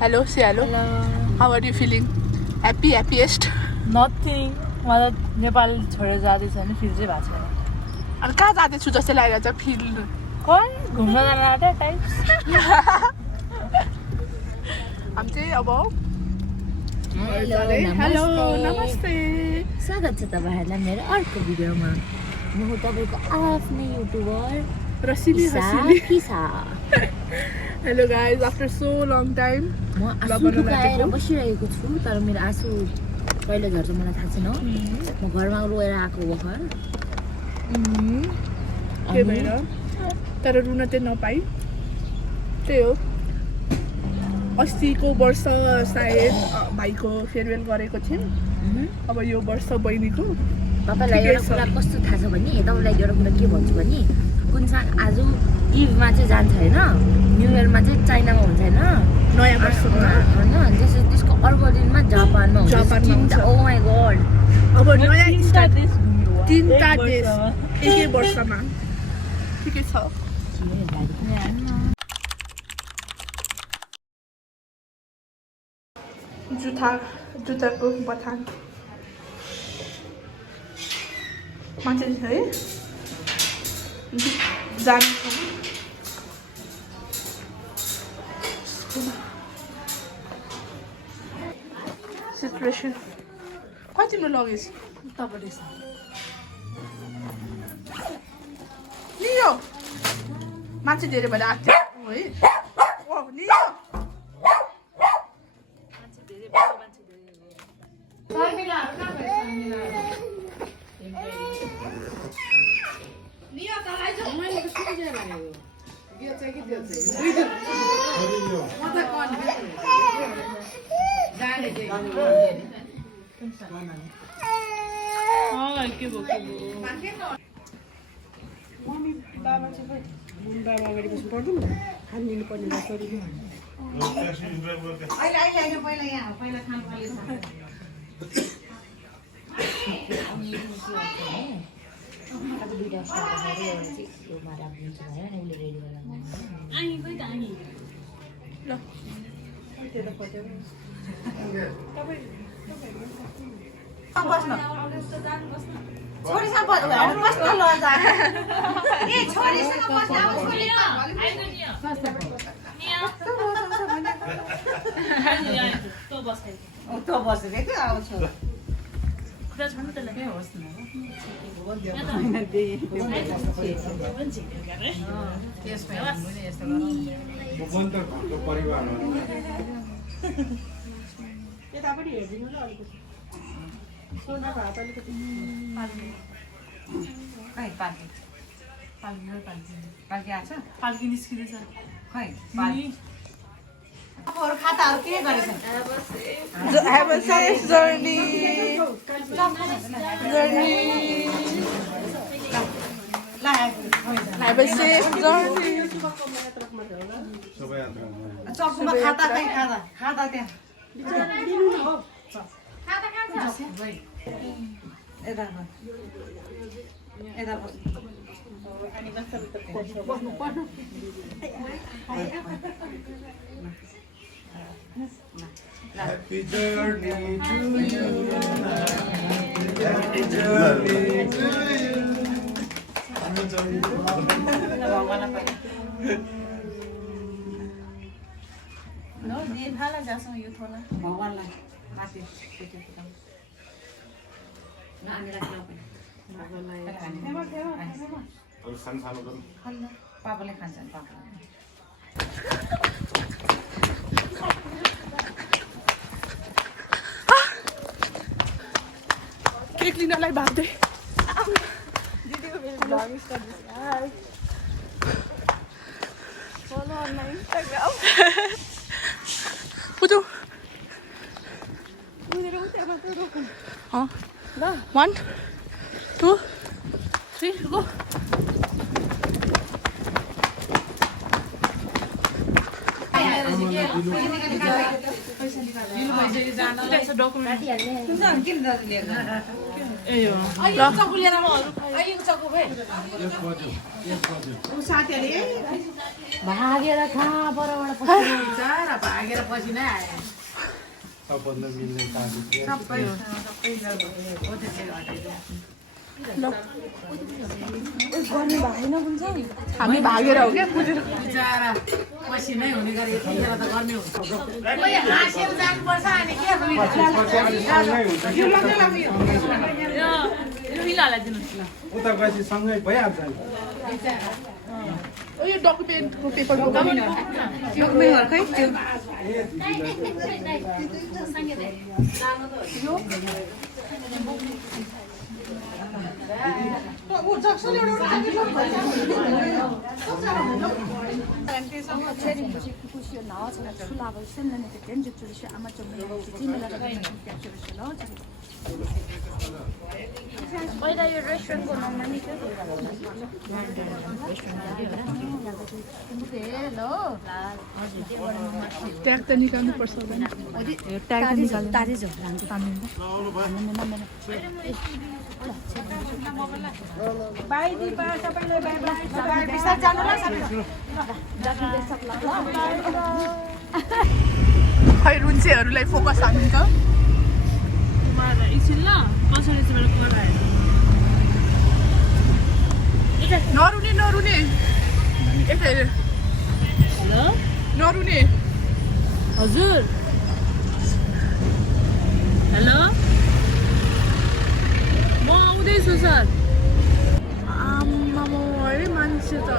Hello, say hello. How are you feeling? Happy, happiest? Nothing मलाई नेपाल छोडेर जाँदैछ भने फिल चाहिँ भएको छैन अनि कहाँ जाँदैछु जस्तै लागेको छ फिल खै घुम्न जान आँटे टाइप्स हामी चाहिँ अब हेलो नमस्ते स्वागत छ तपाईँहरूलाई मेरो अर्को भिडियोमा म हो तपाईँको आफ्नै युट्युबर रसिली हसिली किसा hello guys after so long time म आँसु लुकाएर बसिरहेको छु तर मेरो आँसु कहिले झर्छ मलाई थाहा छैन म घरमा रोएर आएको भर्खर के भएर तर रुन चाहिँ नपाई त्यही हो अस्तिको वर्ष सायद भाइको फेयरवेल गरेको थियौँ अब यो वर्ष बहिनीको तपाईँलाई एउटा कुरा कस्तो थाहा छ भने तपाईँलाई एउटा कुरा के भन्छु भने कुनसान आज इभमा चाहिँ जान्छ होइन न्यु इयरमा चाहिँ चाइनामा हुन्छ होइन नयाँ वर्षमा होइन त्यसको अर्को दिनमा जापानमा हुन्छ ओ माई गड अब नयाँ तिनवटा देश एकै वर्षमा ठिकै छ जुत्ताको बथान मान्छे है जानु सिचुएसन कति तिम्रो लगेज तपाईँले लियो मान्छे धेरै भएर आएको थियो है लियो मम्मी बाबा चाहिँ बाबा अगाडि बस्नु पर्दैन खानिदिनु पर्ने यतापट्टि हेरिदिनु ल अलिकति सोना भात अलिकति खै पाल्की आएको छ पाल्की निस्किँदैछ खै खाताहरू के गरेछ Have a safe journey. Have a safe journey. चक्कुमा खाता खै खाता त्यहाँ यता Happy journey to you. Happy journey to you. भगवानलाई माथि पापाले खान्छ पापा केक लिनलाई भाग्दै Putu. 1, 2, 3, go. भागेर कहाँ परबाट पस्छ र भागेर पछि नै आयो सबभन्दा मिल्ने तारिख हामी भागेर हो क्या कुदेर बिचरा पछि नै हुने गरी यतिखेर त गर्ने हुन्छ खोइ हाँसेर जानुपर्छ अनि के उता गएपछि सँगै भइहाल्छ नि यो डकुमेन्टको पेपर डकुमेन्टहरुकै त्यो पहिला यो रेस्टुरेन्टको नाममा नि ट्याग त निकाल्नु पर्छ खै रुन्चेहरूलाई फोकस हामी त नरुने नरुने नरुने हजुर हेलो म आउँदैछु सर आम्मा है मान्छे त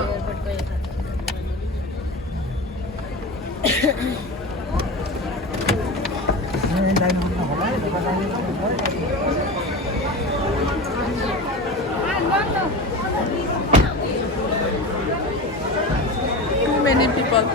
Too many people.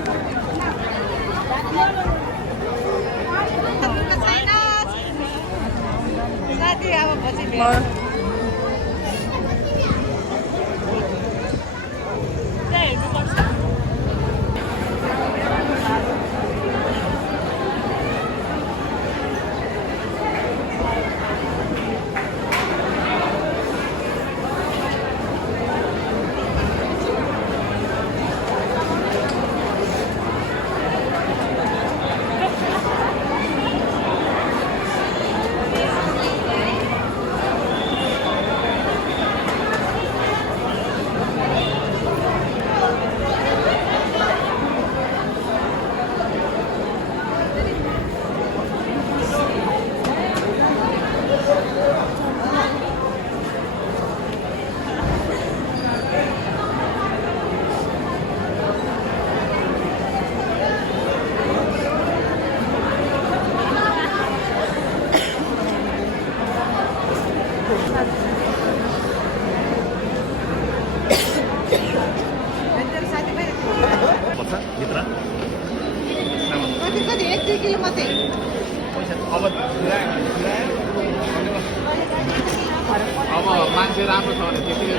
अब मान्छे राम्रो छ भने त्यतिकै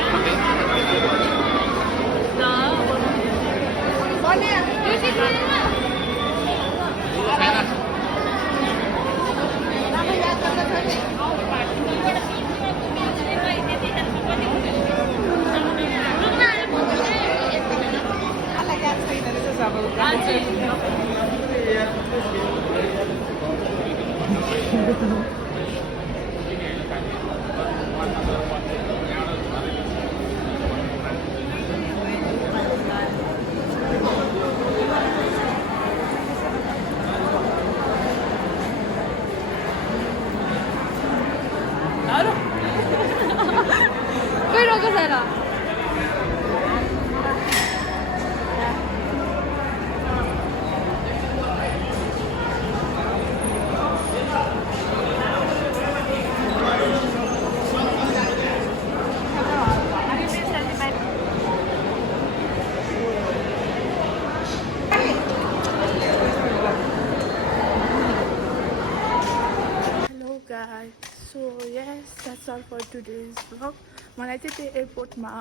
So yes, that's all for today's vlog. मलाई चाहिँ त्यो एयरपोर्टमा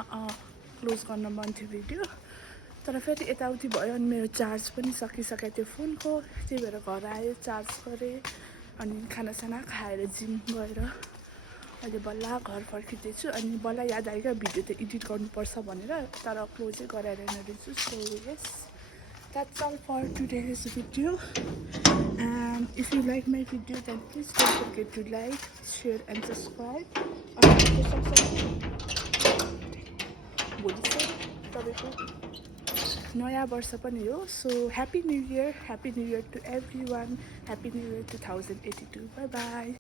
क्लोज गर्न मन थियो भिडियो, तर फेरि यताउति भयो अनि मेरो चार्ज पनि सकिसक्यो त्यो फोनको, त्यही भएर घर आयो, चार्ज गरेँ अनि खानासाना खाएर जिम गएर अहिले बल्ल घर फर्किँदैछु अनि बल्ल याद आयो क्या भिडियो त एडिट गर्नुपर्छ भनेर तर क्लोजै गराइरहेन रहेछु so yes that's all for today's video and if you like my video then please don't forget to like, share and subscribe भोलि चाहिँ तपाईँको नयाँ वर्ष पनि हो so happy new year to everyone happy new year 2082 bye by